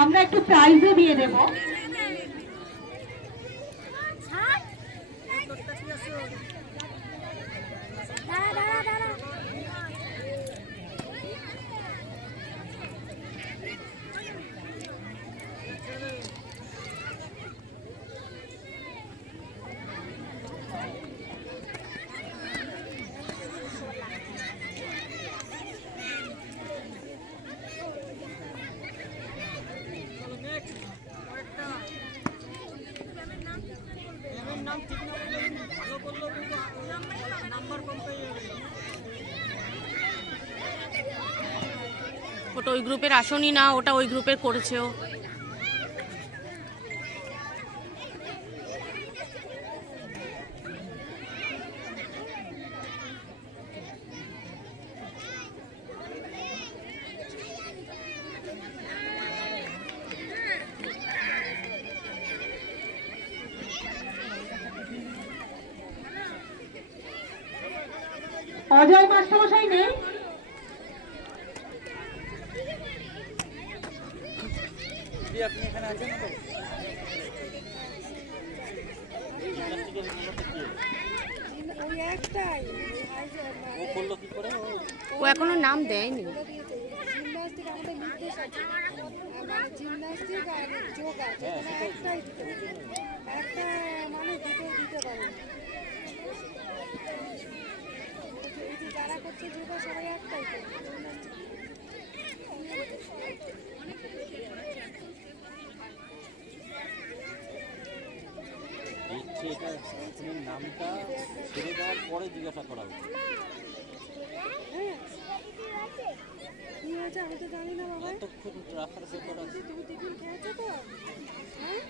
আমরা একটু প্রাইজও দিয়ে দেব। ওটা ওই গ্রুপের আসনি না, ওটা ওই গ্রুপের করেছেও। অজয় মাস্টারমশাই নেই? আপনি এখানে আছেন তো? ও এখনো নাম দেয়নি। যারা করছে যোগা সবাই একটাই এটা নামটা ছেড়ে দেওয়ার পরে জিজ্ঞাসা করা উচিত। কি হয়েছে আমি তো জানি না বাবা। এতক্ষণ রাখার ব্যাপার আছে। তুমি টিফিন খেয়েছো তো? হ্যাঁ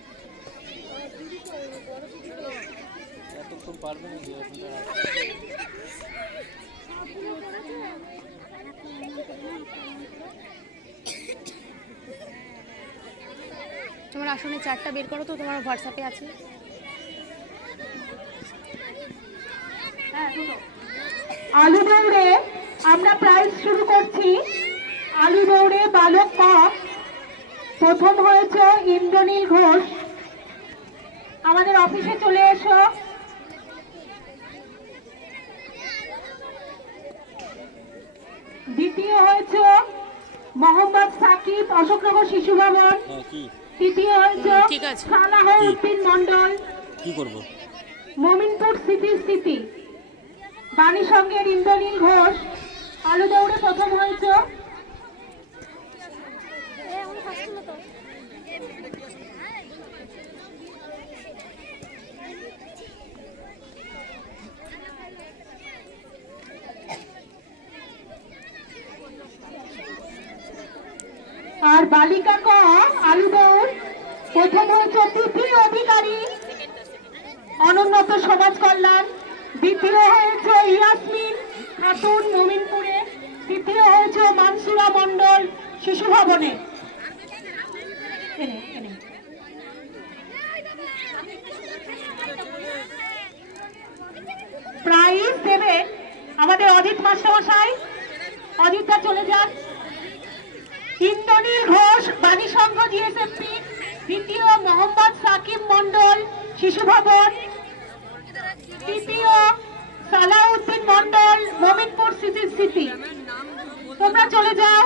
এতক্ষণ পারবে না যে তোমার আসনে চারটা বের করো তো, তোমার হোয়াটসঅ্যাপে আছে। আলু দৌড়ে আমরা প্রাইজ শুরু করছি। আলু দৌড়ে বালক কাপ প্রথম হয়েছে ইন্দ্রনীল ঘোষ। আমাদের অফিসে চলে এসো। দ্বিতীয় হয়েছে মোহাম্মদ সাকিব, অশোকনগর শিশু ভবন। তৃতীয় হয়েছে সালাহউদ্দিন মন্ডল, কি করব মমিনপুর স্মৃতি। বাণী সঙ্গের ইন্দ্রনীল ঘোষ আলু দৌড়ে প্রথম হয়েছে। আর বালিকা ক আলু দৌড় প্রথম হয়েছে তৃতীয় অধিকারী অনুন্নত সমাজ কল্যাণ। দ্বিতীয় হয়েছে ইয়াসমিন খাতুন মমিনপুরে। তৃতীয় হয়েছে মানসুরা মন্ডল শিশু ভবনে। প্রাইজ দেবে আমাদের অজিত মাস্টারমশাই। অজিতটা চলে যান। ইন্দ্রনীল ঘোষ বাণী সংঘ জিএসএমপি। দ্বিতীয় মোহাম্মদ সাকিব মন্ডল শিশু ভবন। তৃতীয় সালাহউদ্দিন মন্ডল মমিনপুর স্মৃতি। তোমরা চলে যাও।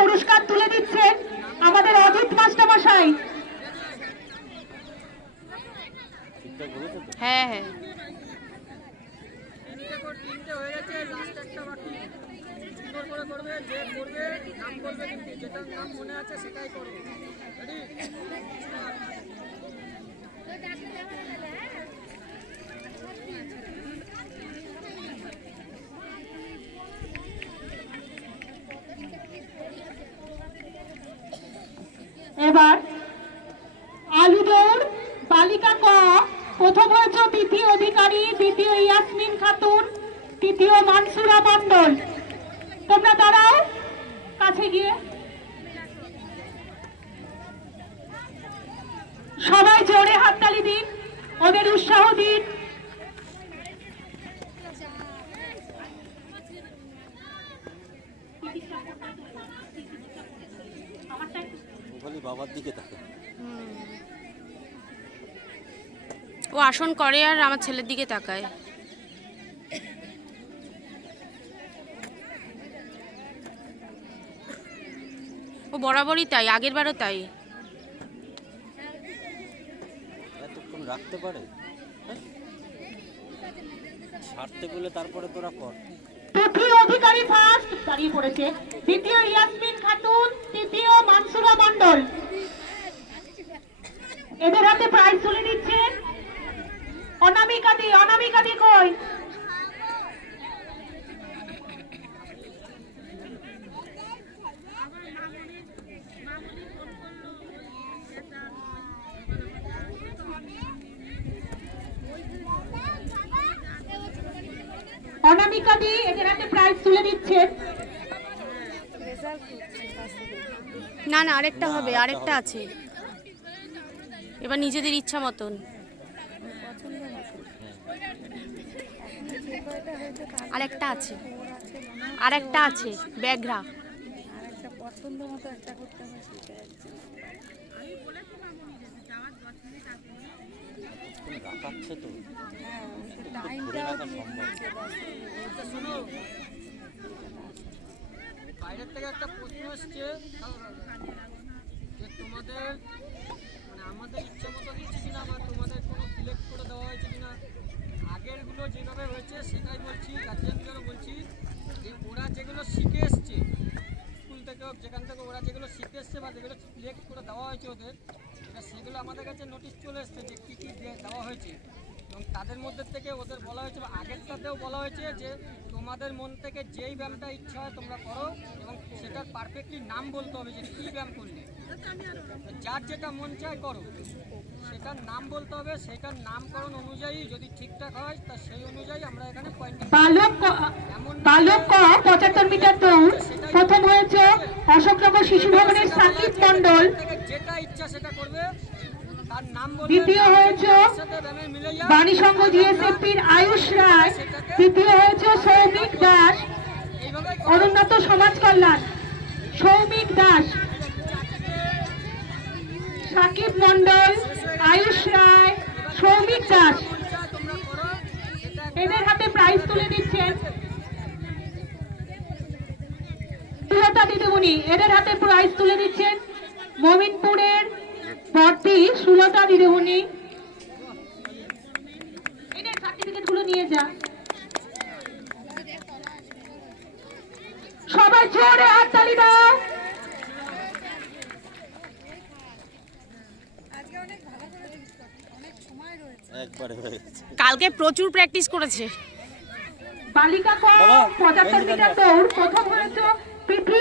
পুরস্কার তুলে দিচ্ছেন আমাদের অজিত মাস্টারমশাই। হ্যাঁ হ্যাঁ তিনটে হয়ে গেছে, লাস্ট একটা বাকি। সুন্দর করে করবে, যে করবে নাম বলবে, কিন্তু যেটার নাম মনে আছে সেটাই করবে। এবার আলু দৌড় বালিকা ক প্রথম হয়েছে তিথি অধিকারী, দ্বিতীয় ইয়াসমিন খাতুন, তৃতীয় মানসুরা মণ্ডল। তোমরা দাঁড়াও কাছে গিয়ে, সবাই জোরে হাততালি দিন, ওদের উৎসাহ দিন। খালি বাবার দিকে তাকে। ও আসন করে আর আমার ছেলের দিকে তাকায়। ও বরাবরই তাই, আগের বারও তাই। এতক্ষণ রাখতে পারে? হ্যাঁ? ছাড়তে গেলে তারপরে তোরা কর। তৃতীয় অধিকারী ফার্স্ট দাঁড়িয়ে পড়েছে, দ্বিতীয় ইয়াসমিন খাতুন, তৃতীয় মানসুরা মণ্ডল। এদের হাতে প্রাইজ তুলে দিচ্ছেন অনামিকা দি কই? অনামিকা দি এদের হাতে প্রাইজ তুলে দিচ্ছেন। না না, আরেকটা হবে, আরেকটা আছে। এবার নিজেদের ইচ্ছা মতন। আরেকটা আছে, আরেকটা আছে ব্যাঘ্রা। রাখাচ্ছে তো, ধরে রাখা সম্ভব। বাইরের থেকে একটা প্রশ্ন এসছে যে তোমাদের মানে আমাদের ইচ্ছে মতো দিচ্ছে কিনা বা তোমাদের কোনো সিলেক্ট করে দেওয়া হয়েছে কিনা। আগেরগুলো যেভাবে হয়েছে সেটাই বলছি, গার্জিয়ানদেরও বলছি যে ওরা যেগুলো শিখে এসছে স্কুল থেকে হোক যেখান থেকে ওরা যেগুলো শিখে এসছে বা যেগুলো সিলেক্ট করে দেওয়া হয়েছে ওদের, সেগুলো আমাদের কাছে নোটিশ চলে এসছে যে কী কী দেওয়া হয়েছে। এবং তাদের মধ্যে থেকে ওদের বলা হয়েছে বা আগেরটাতেও বলা হয়েছে যে তোমাদের মন থেকে যেই ব্যায়ামটা ইচ্ছা হয় তোমরা করো এবং সেটার পারফেক্টলি নাম বলতে হবে যে কী ব্যায়াম করলে। যার যেটা মন চায় করো, সেটার নাম বলতে হবে, সেটার নামকরণ অনুযায়ী যদি ঠিকঠাক হয় তা সেই অনুযায়ী আমরা এখানে পয়েন্টিং। বালক ক 75 মিটার দৌড় প্রথম হয়েছে অশোকনগর শিশু ভবনের সাকিব মণ্ডল, যেটা ইচ্ছা সেটা করবে, তার নাম বলবে। দ্বিতীয় হয়েছে বাণী সংঘ জিএসএফপির আয়ুষ রায়, তৃতীয় হয়েছে সৌমিক দাস, অনুন্নত সমাজ কল্যাণ সৌমিক দাস, সাকিব মণ্ডল, আয়ুষ রায়, সৌমিক দাস। এদের হাতে প্রাইজ তুলে দিচ্ছেন সুলতা দিদিমণি, এদের হাতে প্রাইজ তুলে দিচ্ছেন মমিনপুরের ভর্তি সুলতা দিদিমণি। এদের সার্টিফিকেট গুলো নিয়ে যা। সবাই জোরে হাততালি দাও। একবারে হয়ে গেছে। কালকে প্রচুর প্র্যাকটিস করেছে। বালিকা ক 75 মিটার দৌড় প্রথম হয়েছে পৃথ্বী